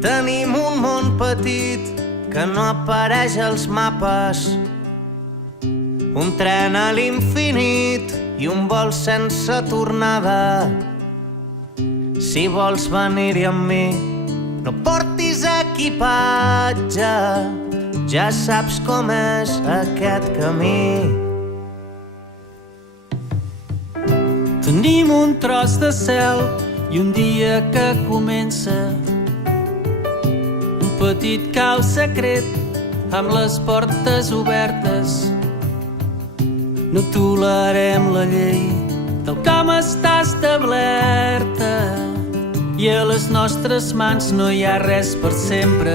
Tenim un món petit que no apareix als mapes, un tren a l'infinit i un vol sense tornada. Si vols venir-hi amb mi, no portis equipatge, ja saps com és aquest camí. Tenim un tros de cel i un dia que comença, un petit cau secret amb les portes obertes. No tolerem la llei del com està establerta i a les nostres mans no hi ha res per sempre.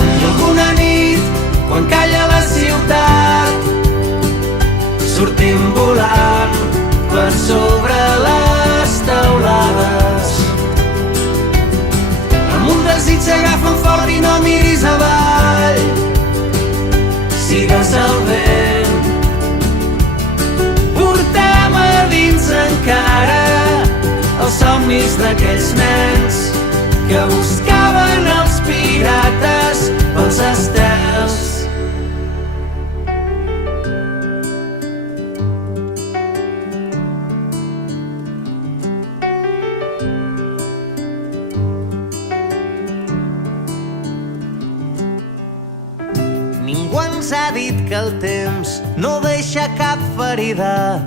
I alguna nit, quan calla la ciutat, sortim volant per sobre les teulades. Amb un desig s'agafen fort i no miris avall, sigues el vent. Portem a dins encara els somnis d'aquells nens que buscaven els pirates pels estels. Ningú ens ha dit que el temps no deixa cap ferida,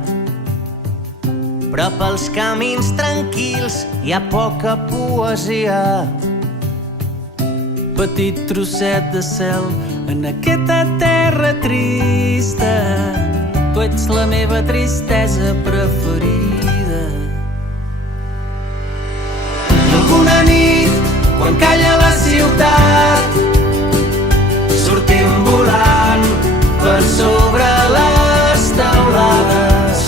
però pels camins tranquils hi ha poca poesia. Petit trosset de cel en aquesta terra trista, tu ets la meva tristesa preferida. I alguna nit, quan calla la ciutat, sortim volant per sobre les teulades.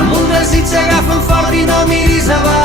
Amb un desig s'agafen fort i no miris avall,